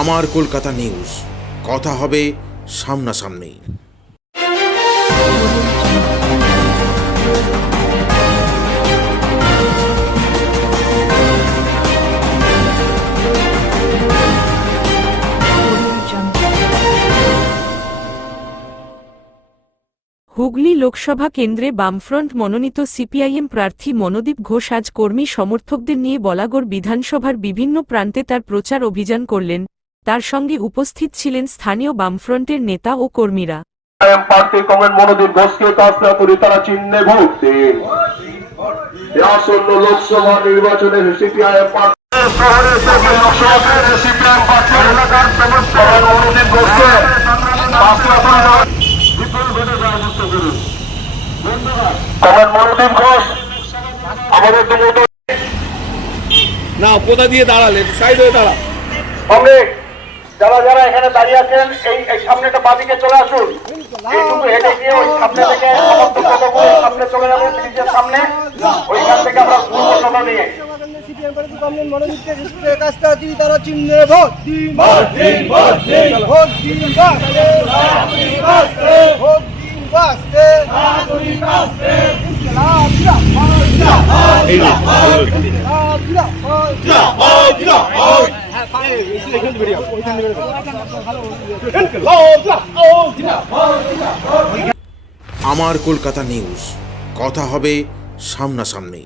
আমার কলকাতা নিউজ, কথা হবে সামনাসামনি। হুগলি লোকসভা কেন্দ্রে বামফ্রন্ট মনোনীত সিপিআইএম প্রার্থী মনোদীপ ঘোষ আজ কর্মী সমর্থকদের নিয়ে বলাগড় বিধানসভার বিভিন্ন প্রান্তে তার প্রচার অভিযান করলেন। তার সঙ্গে উপস্থিত ছিলেন স্থানীয় বামফ্রন্টের নেতা ও কর্মীরা। প্রার্থী কমরেড মনোদীপ ঘোষকে কাজটা করি তারা চিহ্নে ভোট দিন। আসন্ন লোকসভা নির্বাচনে সিপিআইএম মনোদীপ ঘোষকে মনোদীপ ঘোষ আমাদের না কোথা দিয়ে দাঁড়ালেন, সাইড হয়ে দাঁড়া। যারা যারা এখানে দাঁড়িয়ে আছেন এই সামনেটা বাদিকে চলে আসুন। এইটুকু হেঁটে গিয়ে ওই সামনে থেকে সামনে চলে যাবে, ব্রিজের সামনে, ওইখান থেকে আমরা ঘোষণা নিয়ে তারা চিহ্নে ভোট দিন, ভোট দিন, ভোট দিন, ভোট দিন, ভোট দিন, বাঁচতে আমার কলকাতা নিউজ, কথা হবে সামনাসামনি।